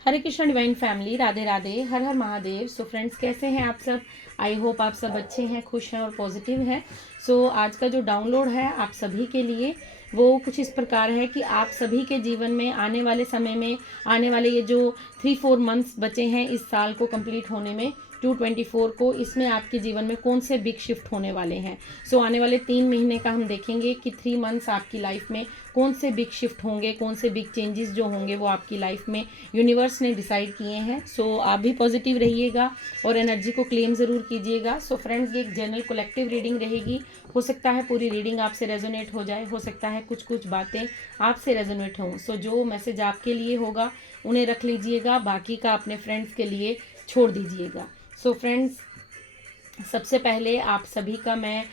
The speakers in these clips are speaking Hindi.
हरे कृष्ण डिवाइन फैमिली, राधे राधे, हर हर महादेव। सो फ्रेंड्स, कैसे हैं आप सब? आई होप आप सब अच्छे हैं, खुश हैं और पॉजिटिव हैं। सो आज का जो डाउनलोड है आप सभी के लिए वो कुछ इस प्रकार है कि आप सभी के जीवन में आने वाले समय में, आने वाले ये जो 3-4 मंथ्स बचे हैं इस साल को कंप्लीट होने में, 224 को, इसमें आपके जीवन में कौन से बिग शिफ्ट होने वाले हैं। सो आने वाले 3 महीने का हम देखेंगे कि 3 मंथ्स आपकी लाइफ में कौन से बिग शिफ्ट होंगे, कौन से बिग चेंजेस जो होंगे वो आपकी लाइफ में यूनिवर्स ने डिसाइड किए हैं। सो आप भी पॉजिटिव रहिएगा और एनर्जी को क्लेम ज़रूर कीजिएगा। सो फ्रेंड्स, ये एक जनरल कलेक्टिव रीडिंग रहेगी। हो सकता है पूरी रीडिंग आपसे रेजोनेट हो जाए, हो सकता है कुछ कुछ बातें आपसे रेजोनेट हों। सो जो मैसेज आपके लिए होगा उन्हें रख लीजिएगा, बाकी का अपने फ्रेंड्स के लिए छोड़ दीजिएगा। सो फ्रेंड्स, सबसे पहले आप सभी का मैं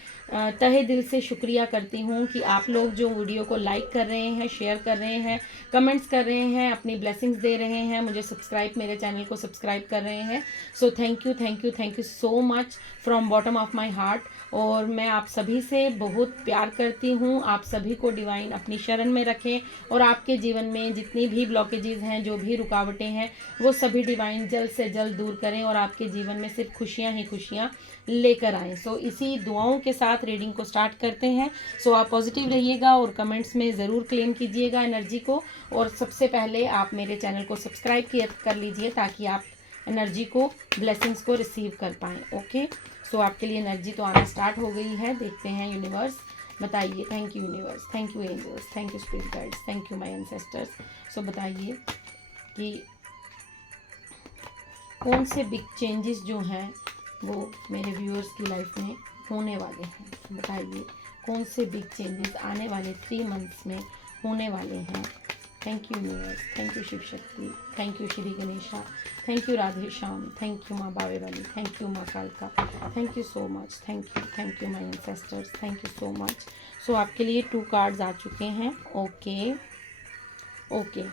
तहे दिल से शुक्रिया करती हूँ कि आप लोग जो वीडियो को लाइक कर रहे हैं, शेयर कर रहे हैं, कमेंट्स कर रहे हैं, अपनी ब्लेसिंग्स दे रहे हैं, मुझे सब्सक्राइब, मेरे चैनल को सब्सक्राइब कर रहे हैं। So thank you, thank you, thank you so much from bottom of my heart. और मैं आप सभी से बहुत प्यार करती हूँ। आप सभी को डिवाइन अपनी शरण में रखें और आपके जीवन में जितनी भी ब्लॉकेजेस हैं, जो भी रुकावटें हैं, वो सभी डिवाइन जल्द से जल्द दूर करें और आपके जीवन में सिर्फ खुशियाँ ही खुशियाँ लेकर आएँ। सो इसी दुआओं के साथ रीडिंग को स्टार्ट करते हैं। सो आप पॉजिटिव रहिएगा और कमेंट्स में ज़रूर क्लेम कीजिएगा एनर्जी को। और सबसे पहले आप मेरे चैनल को सब्सक्राइब कर लीजिए ताकि आप एनर्जी को, ब्लेसिंग्स को रिसीव कर पाएँ। ओके, सो आपके लिए एनर्जी तो आना स्टार्ट हो गई है। देखते हैं यूनिवर्स बताइए। Thank you universe, thank you angels, thank you spirit guides, thank you my ancestors. So बताइए कि कौन से बिग चेंजेस जो हैं वो मेरे व्यूअर्स की लाइफ में होने वाले हैं। बताइए कौन से बिग चेंजेस आने वाले 3 मंथ्स में होने वाले हैं। Thank you universe, thank you Shiv Shakti, thank you Shri Ganesha, thank you Radhe Shyam, thank you माँ बावे वाली, थैंक यू माँ कालका, thank you so much, thank you my ancestors, thank you so much. So आपके लिए 2 कार्ड्स आ चुके हैं। ओके।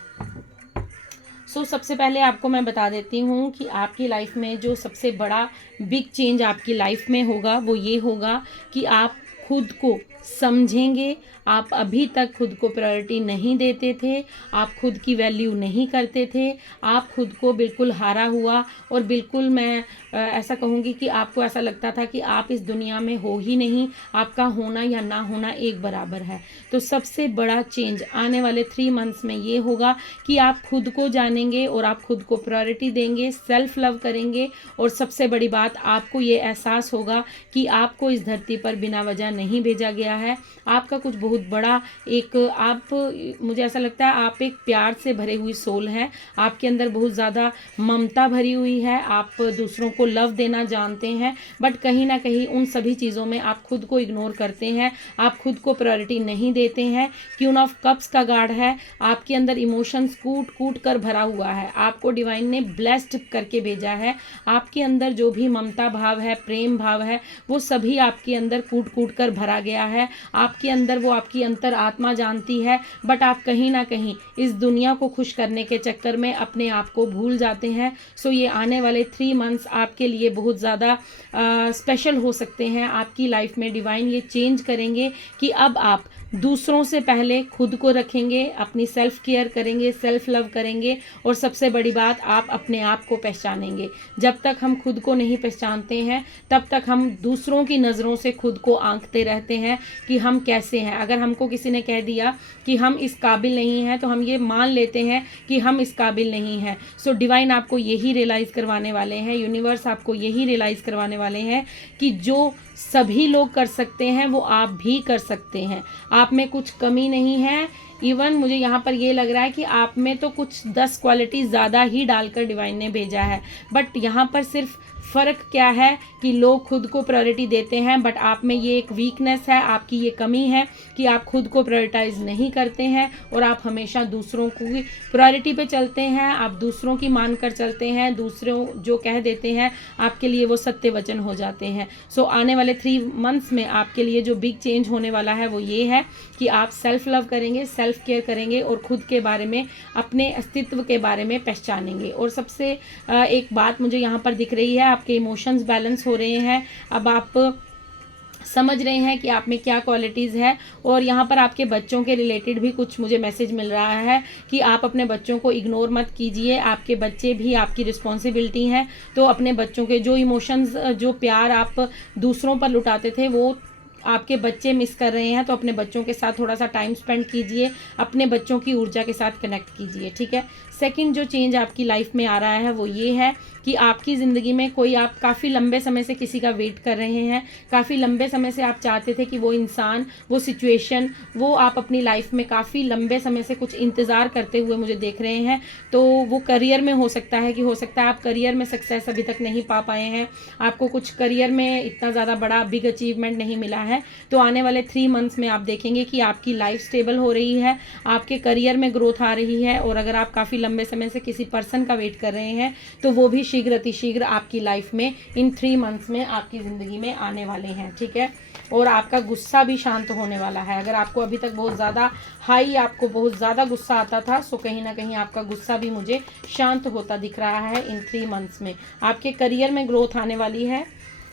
सो सबसे पहले आपको मैं बता देती हूँ कि आपकी लाइफ में जो सबसे बड़ा बिग चेंज आपकी लाइफ में होगा वो ये होगा कि आप खुद को समझेंगे। आप अभी तक खुद को प्रायोरिटी नहीं देते थे, आप खुद की वैल्यू नहीं करते थे, आप खुद को बिल्कुल हारा हुआ और बिल्कुल मैं ऐसा कहूँगी कि आपको ऐसा लगता था कि आप इस दुनिया में हो ही नहीं, आपका होना या ना होना एक बराबर है। तो सबसे बड़ा चेंज आने वाले 3 मंथ्स में ये होगा कि आप खुद को जानेंगे और आप खुद को प्रायोरिटी देंगे, सेल्फ लव करेंगे। और सबसे बड़ी बात, आपको ये एहसास होगा कि आपको इस धरती पर बिना वजह नहीं भेजा गया है। आपका कुछ बहुत बड़ा एक मुझे ऐसा लगता है आप एक प्यार से भरे हुई सोल है। आपके अंदर बहुत ज़्यादा ममता भरी हुई है, आप दूसरों को लव देना जानते हैं, बट कहीं ना कहीं उन सभी चीज़ों में आप खुद को इग्नोर करते हैं, आप खुद को प्रायोरिटी नहीं देते हैं। क्वीन ऑफ कप्स का कार्ड है, आपके अंदर इमोशंस कूट कूट कर भरा हुआ है। आपको डिवाइन ने ब्लेस्ड करके भेजा है। आपके अंदर जो भी ममता भाव है, प्रेम भाव है, वो सभी आपके अंदर कूट कूट कर भरा गया है। आपके अंदर वो आपकी अंतर आत्मा जानती है, बट आप कहीं ना कहीं इस दुनिया को खुश करने के चक्कर में अपने आप को भूल जाते हैं। सो ये आने वाले 3 मंथ्स आपके लिए बहुत ज़्यादा स्पेशल हो सकते हैं। आपकी लाइफ में डिवाइन ये चेंज करेंगे कि अब आप दूसरों से पहले खुद को रखेंगे, अपनी सेल्फ केयर करेंगे, सेल्फ लव करेंगे और सबसे बड़ी बात, आप अपने आप को पहचानेंगे। जब तक हम खुद को नहीं पहचानते हैं तब तक हम दूसरों की नज़रों से खुद को आंकते रहते हैं कि हम कैसे हैं। अगर हमको किसी ने कह दिया कि हम इस काबिल नहीं हैं तो हम ये मान लेते हैं कि हम इस काबिल नहीं हैं। सो डिवाइन आपको यही रियलाइज़ करवाने वाले हैं, यूनिवर्स आपको यही रियलाइज़ करवाने वाले हैं कि जो सभी लोग कर सकते हैं वो आप भी कर सकते हैं। आप में कुछ कमी नहीं है। इवन मुझे यहाँ पर ये लग रहा है कि आप में तो कुछ 10 क्वालिटी ज़्यादा ही डालकर डिवाइन ने भेजा है, बट यहाँ पर सिर्फ फ़र्क क्या है कि लोग खुद को प्रायोरिटी देते हैं, बट आप में ये एक वीकनेस है, आपकी ये कमी है कि आप खुद को प्रायोरिटाइज नहीं करते हैं और आप हमेशा दूसरों की प्रायोरिटी पे चलते हैं, आप दूसरों की मान कर चलते हैं, दूसरों जो कह देते हैं आपके लिए वो सत्य वचन हो जाते हैं। सो आने वाले 3 मंथ्स में आपके लिए जो बिग चेंज होने वाला है वो ये है कि आप सेल्फ लव करेंगे, सेल्फ केयर करेंगे और खुद के बारे में, अपने अस्तित्व के बारे में पहचानेंगे। और सबसे एक बात मुझे यहाँ पर दिख रही है, आपके इमोशंस बैलेंस हो रहे हैं। अब आप समझ रहे हैं कि आप में क्या क्वालिटीज़ है। और यहाँ पर आपके बच्चों के रिलेटेड भी कुछ मुझे मैसेज मिल रहा है कि आप अपने बच्चों को इग्नोर मत कीजिए, आपके बच्चे भी आपकी रिस्पॉन्सिबिलिटी हैं। तो अपने बच्चों के जो इमोशंस, जो प्यार आप दूसरों पर लुटाते थे वो आपके बच्चे मिस कर रहे हैं। तो अपने बच्चों के साथ थोड़ा सा टाइम स्पेंड कीजिए, अपने बच्चों की ऊर्जा के साथ कनेक्ट कीजिए, ठीक है। सेकंड जो चेंज आपकी लाइफ में आ रहा है वो ये है कि आपकी ज़िंदगी में कोई, आप काफ़ी लंबे समय से किसी का वेट कर रहे हैं, काफ़ी लंबे समय से आप चाहते थे कि वो इंसान, वो सिचुएशन, वो आप अपनी लाइफ में काफ़ी लंबे समय से कुछ इंतज़ार करते हुए मुझे देख रहे हैं। तो वो करियर में हो सकता है कि हो सकता है आप करियर में सक्सेस अभी तक नहीं पा पाए हैं, आपको कुछ करियर में इतना ज़्यादा बड़ा बिग अचीवमेंट नहीं मिला है। तो आने वाले 3 मंथ्स में आप देखेंगे कि आपकी लाइफ स्टेबल हो रही है, आपके करियर में ग्रोथ आ रही है। और अगर आप काफ़ी लंबे समय से किसी पर्सन का वेट कर रहे हैं तो वो भी शीघ्र अतिशीघ्र आपकी लाइफ में इन 3 मंथ्स में आपकी ज़िंदगी में आने वाले हैं, ठीक है। और आपका गुस्सा भी शांत होने वाला है। अगर आपको अभी तक बहुत ज़्यादा हाई, आपको बहुत ज़्यादा गुस्सा आता था, सो कहीं ना कहीं आपका गुस्सा भी मुझे शांत होता दिख रहा है इन 3 मंथ्स में। आपके करियर में ग्रोथ आने वाली है।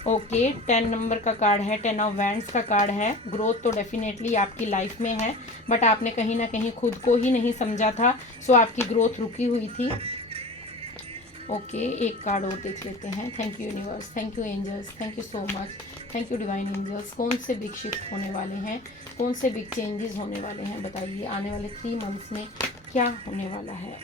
ओके, 10 नंबर का कार्ड है, 10 ऑफ वैंड्स का कार्ड है। ग्रोथ तो डेफिनेटली आपकी लाइफ में है, बट आपने कहीं ना कहीं खुद को ही नहीं समझा था, सो आपकी ग्रोथ रुकी हुई थी। ओके, एक कार्ड और देख लेते हैं। Thank you universe, thank you angels, thank you so much, thank you divine angels. कौन से बिग शिफ्ट होने वाले हैं, कौन से बिग चेंजेस होने वाले हैं, बताइए आने वाले 3 मंथ्स में क्या होने वाला है।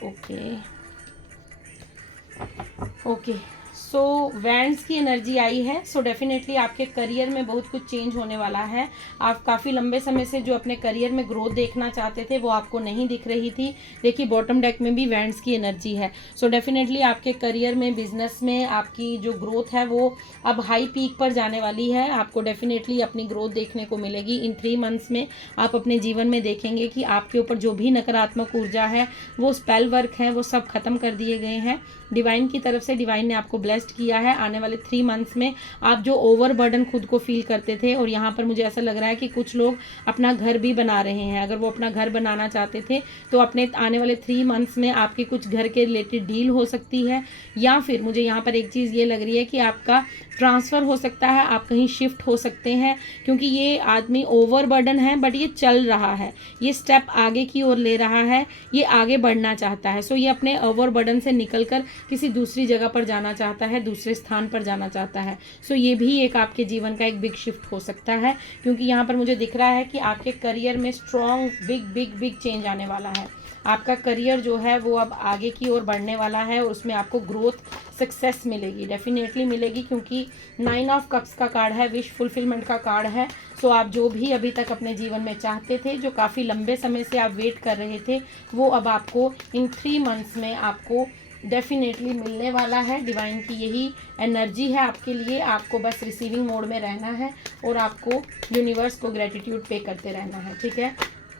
ओके, सो वैंड्स की एनर्जी आई है। सो डेफिनेटली आपके करियर में बहुत कुछ चेंज होने वाला है। आप काफ़ी लंबे समय से जो अपने करियर में ग्रोथ देखना चाहते थे वो आपको नहीं दिख रही थी। देखिए बॉटम डेक में भी वैंड्स की एनर्जी है। सो डेफिनेटली आपके करियर में, बिजनेस में आपकी जो ग्रोथ है वो अब हाई पीक पर जाने वाली है। आपको डेफिनेटली अपनी ग्रोथ देखने को मिलेगी इन 3 मंथ्स में। आप अपने जीवन में देखेंगे कि आपके ऊपर जो भी नकारात्मक ऊर्जा है, वो स्पेल वर्क है, वो सब खत्म कर दिए गए हैं। डिवाइन की तरफ से डिवाइन ने आपको ब्लेस्ड किया है। आने वाले 3 मंथ्स में आप जो ओवरबर्डन खुद को फील करते थे, और यहाँ पर मुझे ऐसा लग रहा है कि कुछ लोग अपना घर भी बना रहे हैं। अगर वो अपना घर बनाना चाहते थे तो अपने आने वाले 3 मंथ्स में आपकी कुछ घर के रिलेटेड डील हो सकती है। या फिर मुझे यहाँ पर एक चीज़ ये लग रही है कि आपका ट्रांसफ़र हो सकता है, आप कहीं शिफ्ट हो सकते हैं, क्योंकि ये आदमी ओवरबर्डन है बट ये चल रहा है, ये स्टेप आगे की ओर ले रहा है, ये आगे बढ़ना चाहता है। सो ये अपने ओवरबर्डन से निकलकर किसी दूसरी जगह पर जाना चाहता है, दूसरे स्थान पर जाना चाहता है। सो ये भी एक आपके जीवन का एक बिग शिफ्ट हो सकता है, क्योंकि यहाँ पर मुझे दिख रहा है कि आपके करियर में strong big big big change आने वाला है। आपका करियर जो है वो अब आगे की ओर बढ़ने वाला है और उसमें आपको ग्रोथ, सक्सेस मिलेगी, डेफिनेटली मिलेगी, क्योंकि 9 ऑफ कप्स का कार्ड है, विश फुलफिलमेंट का कार्ड है। सो आप जो भी अभी तक अपने जीवन में चाहते थे, जो काफ़ी लंबे समय से आप वेट कर रहे थे, वो अब आपको इन 3 मंथ्स में आपको डेफिनेटली मिलने वाला है। डिवाइन की यही एनर्जी है आपके लिए। आपको बस रिसीविंग मोड में रहना है और आपको यूनिवर्स को ग्रेटिट्यूड पे करते रहना है, ठीक है।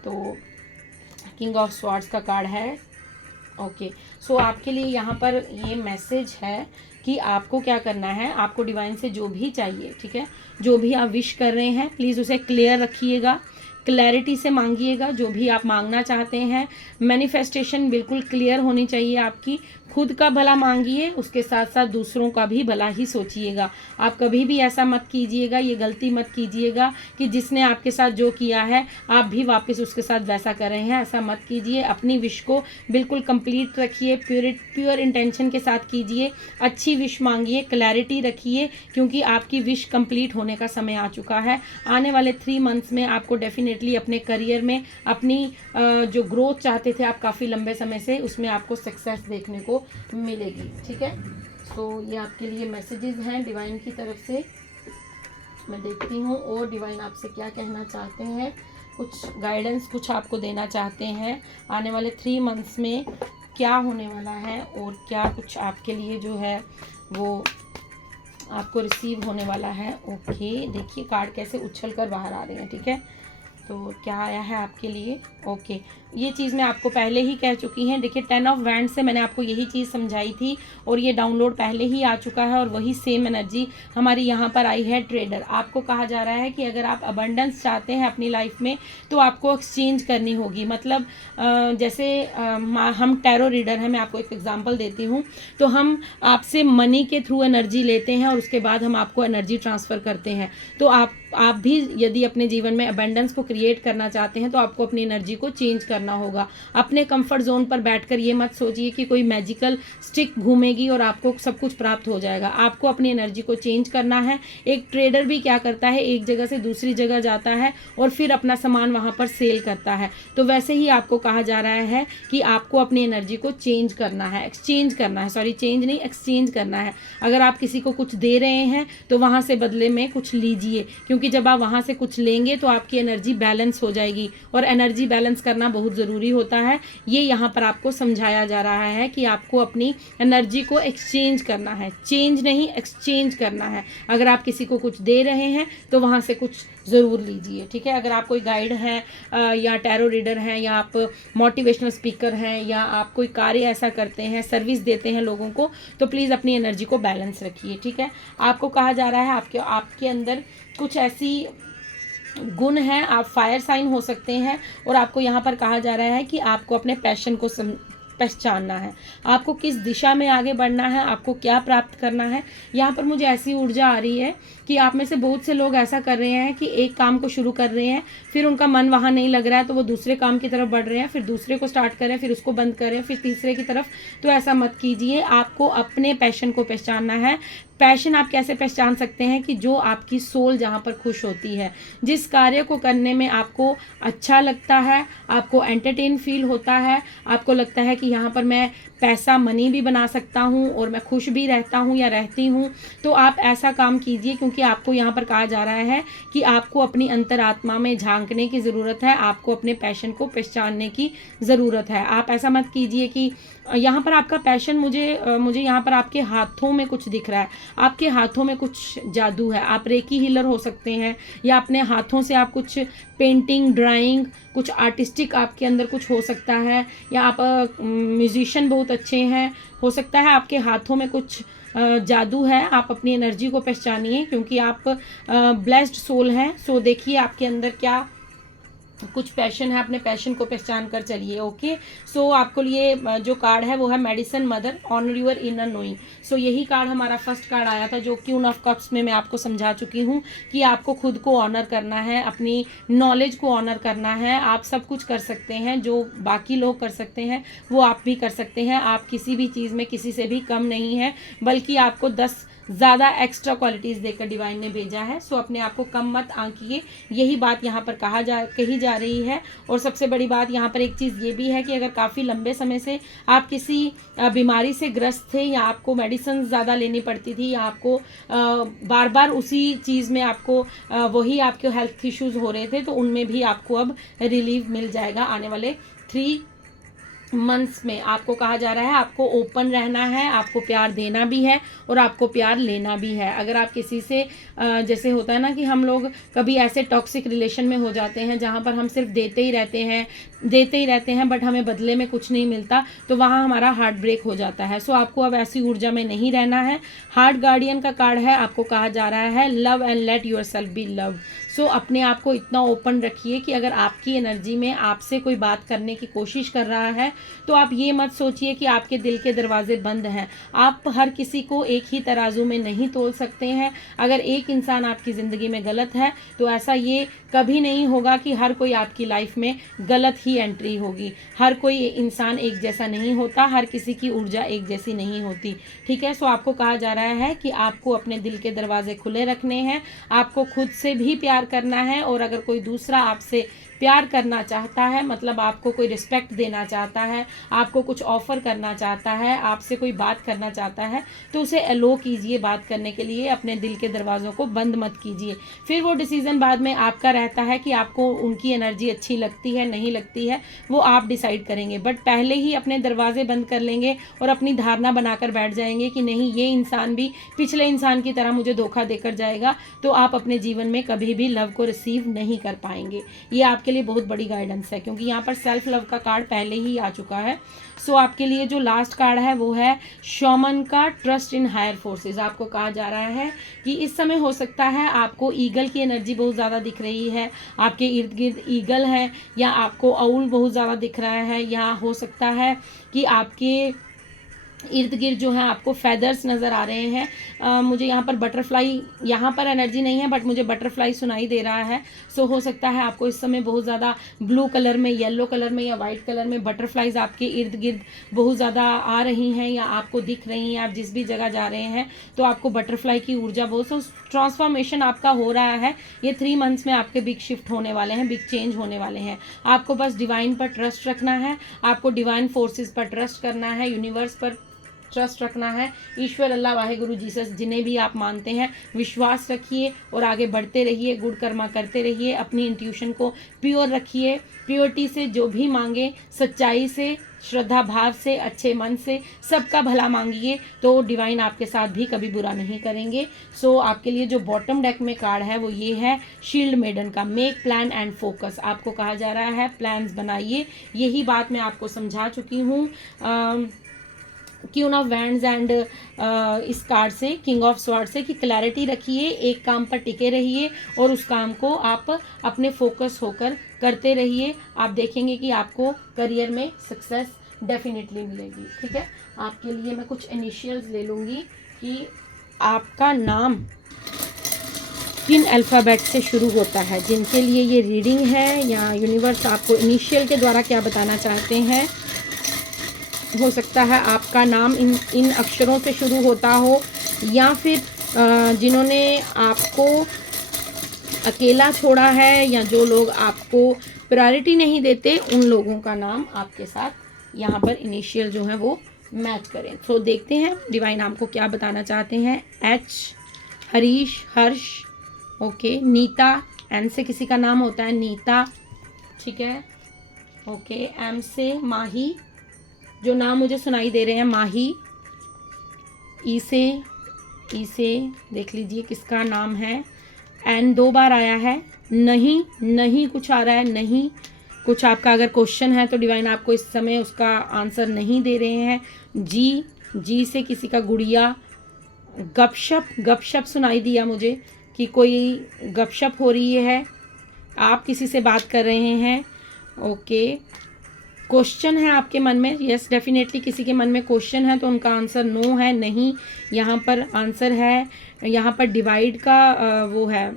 तो किंग ऑफ स्वॉर्ड्स का कार्ड है। ओके, सो आपके लिए यहाँ पर ये मैसेज है कि आपको क्या करना है। आपको डिवाइन से जो भी चाहिए, ठीक है, जो भी आप विश कर रहे हैं प्लीज़ उसे क्लियर रखिएगा, क्लैरिटी से मांगिएगा। जो भी आप मांगना चाहते हैं, मैनिफेस्टेशन बिल्कुल क्लियर होनी चाहिए आपकी। खुद का भला मांगिए, उसके साथ साथ दूसरों का भी भला ही सोचिएगा। आप कभी भी ऐसा मत कीजिएगा, ये गलती मत कीजिएगा कि जिसने आपके साथ जो किया है आप भी वापस उसके साथ वैसा कर रहे हैं। ऐसा मत कीजिए। अपनी विश को बिल्कुल कंप्लीट रखिए, प्योर इंटेंशन के साथ कीजिए, अच्छी विश मांगिए, क्लैरिटी रखिए, क्योंकि आपकी विश कंप्लीट होने का समय आ चुका है। आने वाले 3 मंथ्स में आपको डेफिनेटली अपने करियर में अपनी जो ग्रोथ चाहते थे आप काफ़ी लंबे समय से, उसमें आपको सक्सेस देखने को मिलेगी, ठीक है। सो ये आपके लिए मैसेजेस हैं डिवाइन की तरफ से। मैं देखती हूँ और डिवाइन आपसे क्या कहना चाहते हैं, कुछ गाइडेंस कुछ आपको देना चाहते हैं। आने वाले 3 मंथ्स में क्या होने वाला है और क्या कुछ आपके लिए जो है वो आपको रिसीव होने वाला है। ओके, देखिए कार्ड कैसे उछल कर बाहर आ रहे हैं, ठीक है। तो क्या आया है आपके लिए। ओके, ये चीज़ मैं आपको पहले ही कह चुकी हैं। देखिए 10 ऑफ वैंड से मैंने आपको यही चीज़ समझाई थी और ये डाउनलोड पहले ही आ चुका है और वही सेम एनर्जी हमारी यहाँ पर आई है ट्रेडर। आपको कहा जा रहा है कि अगर आप अबंडेंस चाहते हैं अपनी लाइफ में तो आपको एक्सचेंज करनी होगी। मतलब जैसे हम टैरो रीडर हैं, मैं आपको एक एग्जांपल देती हूँ। तो हम आपसे मनी के थ्रू एनर्जी लेते हैं और उसके बाद हम आपको एनर्जी ट्रांसफ़र करते हैं। तो आप भी यदि अपने जीवन में अबंडेंस को क्रिएट करना चाहते हैं तो आपको अपनी एनर्जी को चेंज करना होगा। अपने कंफर्ट जोन पर बैठकर ये मत सोचिए कि कोई मैजिकल स्टिक घूमेगी और आपको सब कुछ प्राप्त हो जाएगा। आपको अपनी एनर्जी को चेंज करना है। एक ट्रेडर भी क्या करता है, एक जगह से दूसरी जगह जाता है और फिर अपना सामान वहाँ पर सेल करता है। तो वैसे ही आपको कहा जा रहा है कि आपको अपनी एनर्जी को चेंज करना है, एक्सचेंज करना है, सॉरी चेंज नहीं एक्सचेंज करना है। अगर आप किसी को कुछ दे रहे हैं तो वहाँ से बदले में कुछ लीजिए, क्योंकि जब आप वहाँ से कुछ लेंगे तो आपकी एनर्जी बैलेंस हो जाएगी और एनर्जी बैलेंस करना बहुत ज़रूरी होता है। ये यहाँ पर आपको समझाया जा रहा है कि आपको अपनी एनर्जी को एक्सचेंज करना है, चेंज नहीं एक्सचेंज करना है। अगर आप किसी को कुछ दे रहे हैं तो वहाँ से कुछ ज़रूर लीजिए, ठीक है। अगर आप कोई गाइड हैं या टैरो रीडर हैं या आप मोटिवेशनल स्पीकर हैं या आप कोई कार्य ऐसा करते हैं, सर्विस देते हैं लोगों को, तो प्लीज़ अपनी एनर्जी को बैलेंस रखिए, ठीक है। आपको कहा जा रहा है आपके अंदर कुछ ऐसी गुण हैं, आप फायर साइन हो सकते हैं और आपको यहाँ पर कहा जा रहा है कि आपको अपने पैशन को पहचानना है, आपको किस दिशा में आगे बढ़ना है, आपको क्या प्राप्त करना है। यहाँ पर मुझे ऐसी ऊर्जा आ रही है कि आप में से बहुत से लोग ऐसा कर रहे हैं कि एक काम को शुरू कर रहे हैं, फिर उनका मन वहाँ नहीं लग रहा है तो वो दूसरे काम की तरफ बढ़ रहे हैं, फिर दूसरे को स्टार्ट करें, फिर उसको बंद करें, फिर तीसरे की तरफ। तो ऐसा मत कीजिए, आपको अपने पैशन को पहचानना है। पैशन आप कैसे पहचान सकते हैं कि जो आपकी सोल जहाँ पर खुश होती है, जिस कार्य को करने में आपको अच्छा लगता है, आपको एंटरटेन फील होता है, आपको लगता है कि यहाँ पर मैं पैसा मनी भी बना सकता हूँ और मैं खुश भी रहता हूँ या रहती हूँ, तो आप ऐसा काम कीजिए। क्योंकि आपको यहाँ पर कहा जा रहा है कि आपको अपनी अंतरात्मा में झांकने की ज़रूरत है, आपको अपने पैशन को पहचानने की ज़रूरत है। आप ऐसा मत कीजिए कि यहाँ पर आपका पैशन मुझे यहाँ पर आपके हाथों में कुछ दिख रहा है, आपके हाथों में कुछ जादू है, आप रेकी हीलर हो सकते हैं या अपने हाथों से आप कुछ पेंटिंग, ड्राइंग, कुछ आर्टिस्टिक आपके अंदर कुछ हो सकता है, या आप म्यूजिशियन बहुत अच्छे हैं, हो सकता है आपके हाथों में कुछ जादू है। आप अपनी एनर्जी को पहचानिए क्योंकि आप ब्लेस्ड सोल हैं। सो देखिए आपके अंदर क्या कुछ पैशन है, अपने पैशन को पहचान कर चलिए। ओके, सो आपको लिए जो कार्ड है वो है medicine mother, honour your inner knowing. So यही कार्ड हमारा फर्स्ट कार्ड आया था जो क्यून ऑफ कप्स में मैं आपको समझा चुकी हूँ कि आपको खुद को ऑनर करना है, अपनी नॉलेज को ऑनर करना है। आप सब कुछ कर सकते हैं, जो बाकी लोग कर सकते हैं वो आप भी कर सकते हैं। आप किसी भी चीज़ में किसी से भी कम नहीं है, बल्कि आपको 10 ज़्यादा एक्स्ट्रा क्वालिटीज़ देकर डिवाइन ने भेजा है। सो अपने आप को कम मत आंकिए, यही बात यहाँ पर कही जा रही है। और सबसे बड़ी बात यहाँ पर एक चीज़ ये भी है कि अगर काफ़ी लंबे समय से आप किसी बीमारी से ग्रस्त थे या आपको मेडिसिन ज़्यादा लेनी पड़ती थी या आपको बार बार उसी चीज़ में आपको वही आपके हेल्थ इश्यूज़ हो रहे थे, तो उनमें भी आपको अब रिलीफ मिल जाएगा। आने वाले 3 मंथ्स में आपको कहा जा रहा है आपको ओपन रहना है, आपको प्यार देना भी है और आपको प्यार लेना भी है। अगर आप किसी से जैसे होता है ना कि हम लोग कभी ऐसे टॉक्सिक रिलेशन में हो जाते हैं जहाँ पर हम सिर्फ देते ही रहते हैं बट हमें बदले में कुछ नहीं मिलता, तो वहाँ हमारा हार्ट ब्रेक हो जाता है। सो आपको अब ऐसी ऊर्जा में नहीं रहना है। हार्ट गार्डियन का कार्ड है, आपको कहा जा रहा है love and let yourself be loved. So अपने आप को इतना ओपन रखिए कि अगर आपकी एनर्जी में आपसे कोई बात करने की कोशिश कर रहा है तो आप ये मत सोचिए कि आपके दिल के दरवाजे बंद हैं। आप हर किसी को एक ही तराजू में नहीं तोल सकते हैं। अगर एक इंसान आपकी ज़िंदगी में गलत है तो ऐसा ये कभी नहीं होगा कि हर कोई आपकी लाइफ में गलत ही एंट्री होगी। हर कोई इंसान एक जैसा नहीं होता, हर किसी की ऊर्जा एक जैसी नहीं होती, ठीक है। सो आपको कहा जा रहा है कि आपको अपने दिल के दरवाजे खुले रखने हैं, आपको खुद से भी प्यार करना है और अगर कोई दूसरा आपसे प्यार करना चाहता है, मतलब आपको कोई रिस्पेक्ट देना चाहता है, आपको कुछ ऑफ़र करना चाहता है, आपसे कोई बात करना चाहता है, तो उसे अलो कीजिए बात करने के लिए। अपने दिल के दरवाज़ों को बंद मत कीजिए। फिर वो डिसीज़न बाद में आपका रहता है कि आपको उनकी एनर्जी अच्छी लगती है नहीं लगती है, वो आप डिसाइड करेंगे। बट पहले ही अपने दरवाजे बंद कर लेंगे और अपनी धारणा बनाकर बैठ जाएंगे कि नहीं, ये इंसान भी पिछले इंसान की तरह मुझे धोखा देकर जाएगा, तो आप अपने जीवन में कभी भी लव को रिसीव नहीं कर पाएंगे। ये आपके लिए बहुत बड़ी गाइडेंस है, क्योंकि यहाँ पर सेल्फ लव का कार्ड पहले ही आ चुका है। सो आपके लिए जो लास्ट कार्ड है वो है शॉमन का ट्रस्ट इन हायर फोर्सेस। आपको कहा जा रहा है कि इस समय हो सकता है आपको ईगल की एनर्जी बहुत ज़्यादा दिख रही है, आपके इर्द गिर्द ईगल है, या आपको आउल बहुत ज़्यादा दिख रहा है, या हो सकता है कि आपके इर्द गिर्द जो है आपको फेदर्स नज़र आ रहे हैं। मुझे यहाँ पर बटरफ्लाई, यहाँ पर एनर्जी नहीं है बट मुझे बटरफ्लाई सुनाई दे रहा है। सो हो सकता है आपको इस समय बहुत ज़्यादा ब्लू कलर में, येलो कलर में या वाइट कलर में बटरफ्लाइज आपके इर्द गिर्द बहुत ज़्यादा आ रही हैं या आपको दिख रही हैं। आप जिस भी जगह जा रहे हैं तो आपको बटरफ्लाई की ऊर्जा बहुत, ट्रांसफॉर्मेशन आपका हो रहा है। ये 3 मंथ्स में आपके बिग शिफ्ट होने वाले हैं, बिग चेंज होने वाले हैं। आपको बस डिवाइन पर ट्रस्ट रखना है, आपको डिवाइन फोर्सेस पर ट्रस्ट करना है, यूनिवर्स पर ट्रस्ट रखना है, ईश्वर, अल्लाह, वाहेगुरु, जीसस, जिन्हें भी आप मानते हैं, विश्वास रखिए और आगे बढ़ते रहिए, गुड कर्मा करते रहिए, अपनी इंट्यूशन को प्योर रखिए, प्योरिटी से जो भी मांगे, सच्चाई से, श्रद्धा भाव से, अच्छे मन से सबका भला मांगिए, तो डिवाइन आपके साथ भी कभी बुरा नहीं करेंगे। सो आपके लिए जो बॉटम डेक में कार्ड है वो ये है शील्ड मेडन का, मेक प्लान एंड फोकस। आपको कहा जा रहा है प्लान्स बनाइए, यही बात मैं आपको समझा चुकी हूँ। क्वीन ऑफ वैंड्स एंड इस कार्ड से, किंग ऑफ स्वॉर्ड से, कि क्लैरिटी रखिए, एक काम पर टिके रहिए और उस काम को आप अपने फोकस होकर करते रहिए। आप देखेंगे कि आपको करियर में सक्सेस डेफिनेटली मिलेगी। ठीक है, आपके लिए मैं कुछ इनिशियल्स ले लूँगी कि आपका नाम किन अल्फ़ाबेट से शुरू होता है। जिनके लिए ये रीडिंग है या यूनिवर्स आपको इनिशियल के द्वारा क्या बताना चाहते हैं, हो सकता है आपका नाम इन अक्षरों से शुरू होता हो, या फिर जिन्होंने आपको अकेला छोड़ा है या जो लोग आपको प्रायोरिटी नहीं देते, उन लोगों का नाम आपके साथ यहाँ पर इनिशियल जो है वो मैच करें। तो देखते हैं डिवाइन आपको क्या बताना चाहते हैं। एच, हरीश, हर्ष, ओके, नीता, एन से किसी का नाम होता है नीता, ठीक है, ओके, एम से माही, जो नाम मुझे सुनाई दे रहे हैं माही, ई से देख लीजिए किसका नाम है, एन 2 बार आया है, नहीं कुछ आ रहा है, नहीं कुछ आपका अगर क्वेश्चन है तो डिवाइन आपको इस समय उसका आंसर नहीं दे रहे हैं। जी से किसी का गुड़िया, गपशप सुनाई दिया मुझे कि कोई गपशप हो रही है, आप किसी से बात कर रहे हैं, ओके, क्वेश्चन है आपके मन में, यस डेफिनेटली किसी के मन में क्वेश्चन है तो उनका आंसर नो है, नहीं, यहाँ पर आंसर है, यहाँ पर डिवाइड का वो है,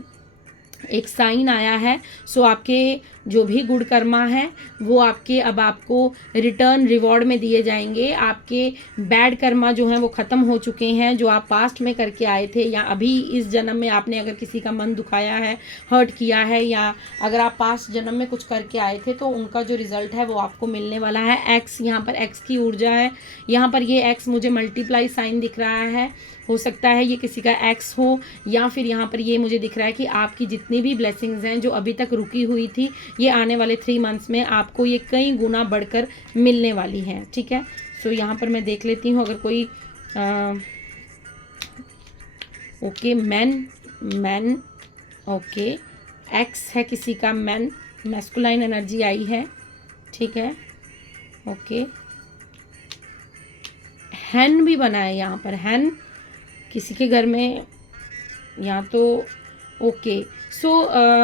एक साइन आया है। सो आपके जो भी गुड कर्मा है वो आपके अब आपको रिटर्न रिवॉर्ड में दिए जाएंगे। आपके बैड कर्मा जो हैं वो ख़त्म हो चुके हैं, जो आप पास्ट में करके आए थे या अभी इस जन्म में आपने अगर किसी का मन दुखाया है, हर्ट किया है, या अगर आप पास्ट जन्म में कुछ करके आए थे तो उनका जो रिज़ल्ट है वो आपको मिलने वाला है। एक्स, यहाँ पर एक्स की ऊर्जा है, यहाँ पर ये एक्स मुझे मल्टीप्लाई साइन दिख रहा है, हो सकता है ये किसी का एक्स हो, या फिर यहाँ पर ये मुझे दिख रहा है कि आपकी जितनी भी ब्लेसिंग्स हैं जो अभी तक रुकी हुई थी, ये आने वाले 3 मंथ्स में आपको ये कई गुना बढ़कर मिलने वाली हैं। ठीक है, सो यहाँ पर मैं देख लेती हूँ अगर कोई ओके, मैन, ओके, एक्स है किसी का, मैन, मैस्कुलाइन एनर्जी आई है, ठीक है, ओके, हैन भी बना है यहाँ पर, हैन किसी के घर में, या तो ओके। सो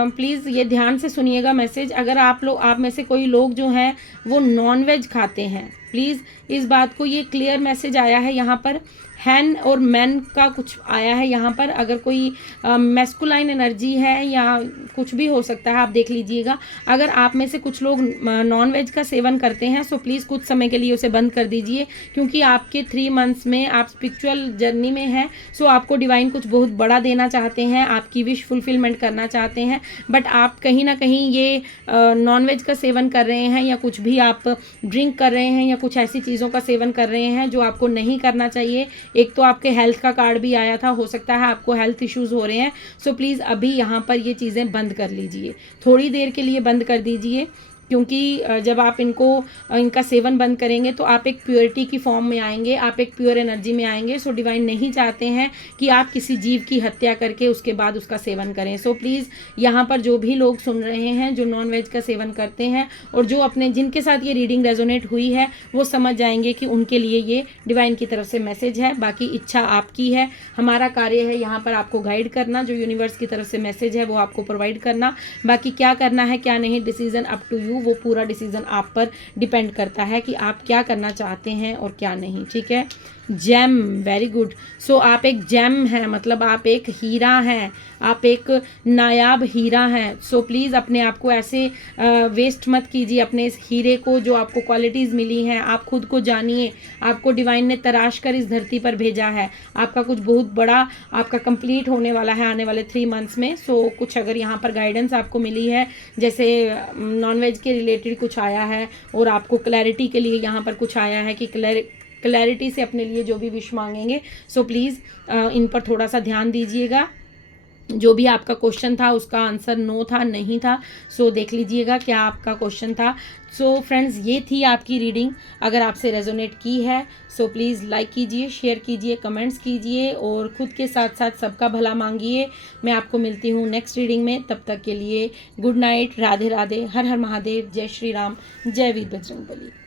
प्लीज़ ये ध्यान से सुनिएगा मैसेज। अगर आप में से कोई लोग जो हैं वो नॉन वेज खाते हैं, प्लीज़ इस बात को, ये क्लियर मैसेज आया है यहाँ पर, हैन और मैन का कुछ आया है यहाँ पर। अगर कोई मैस्कुलाइन एनर्जी है या कुछ भी हो सकता है, आप देख लीजिएगा। अगर आप में से कुछ लोग नॉन वेज का सेवन करते हैं सो प्लीज़ कुछ समय के लिए उसे बंद कर दीजिए, क्योंकि आपके 3 मंथ्स में आप स्पिरिचुअल जर्नी में हैं। सो आपको डिवाइन कुछ बहुत बड़ा देना चाहते हैं, आपकी विश फुलफिलमेंट करना चाहते हैं, बट आप कहीं ना कहीं ये नॉन वेज का सेवन कर रहे हैं या कुछ भी आप ड्रिंक कर रहे हैं या कुछ ऐसी चीज़ों का सेवन कर रहे हैं जो आपको नहीं करना चाहिए। एक तो आपके हेल्थ का कार्ड भी आया था, हो सकता है आपको हेल्थ इश्यूज़ हो रहे हैं। सो प्लीज़ अभी यहाँ पर ये चीज़ें बंद कर लीजिए, थोड़ी देर के लिए बंद कर दीजिए। क्योंकि जब आप इनका सेवन बंद करेंगे तो आप एक प्योरिटी की फॉर्म में आएंगे, आप एक प्योर एनर्जी में आएंगे। सो डिवाइन नहीं चाहते हैं कि आप किसी जीव की हत्या करके उसके बाद उसका सेवन करें। सो प्लीज़ यहाँ पर जो भी लोग सुन रहे हैं जो नॉन वेज का सेवन करते हैं और जो जिनके साथ ये रीडिंग रेजोनेट हुई है वो समझ जाएंगे कि उनके लिए ये डिवाइन की तरफ से मैसेज है। बाकी इच्छा आपकी है, हमारा कार्य है यहाँ पर आपको गाइड करना, जो यूनिवर्स की तरफ से मैसेज है वो आपको प्रोवाइड करना। बाकी क्या करना है क्या नहीं, डिसीजन अप टू यू, वो पूरा डिसीजन आप पर डिपेंड करता है कि आप क्या करना चाहते हैं और क्या नहीं। ठीक है, जेम, वेरी गुड। सो आप एक जेम हैं, मतलब आप एक हीरा हैं, आप एक नायाब हीरा हैं। सो प्लीज़ अपने आप को ऐसे वेस्ट मत कीजिए, अपने इस हीरे को, जो आपको क्वालिटीज़ मिली हैं। आप खुद को जानिए, आपको डिवाइन ने तराश कर इस धरती पर भेजा है। आपका कुछ बहुत बड़ा आपका कंप्लीट होने वाला है आने वाले 3 मंथ्स में। सो कुछ अगर यहाँ पर गाइडेंस आपको मिली है, जैसे नॉनवेज के रिलेटेड कुछ आया है और आपको क्लैरिटी के लिए यहाँ पर कुछ आया है कि क्लैरिटी से अपने लिए जो भी विश मांगेंगे, सो प्लीज़ इन पर थोड़ा सा ध्यान दीजिएगा। जो भी आपका क्वेश्चन था उसका आंसर नो था, नहीं था। सो देख लीजिएगा क्या आपका क्वेश्चन था। सो फ्रेंड्स, ये थी आपकी रीडिंग। अगर आपसे रेजोनेट की है सो प्लीज़ लाइक कीजिए, शेयर कीजिए, कमेंट्स कीजिए और खुद के साथ साथ सबका भला मांगिए। मैं आपको मिलती हूँ नेक्स्ट रीडिंग में, तब तक के लिए गुड नाइट, राधे राधे, हर हर महादेव, जय श्री राम, जय वीर बजरंगबली।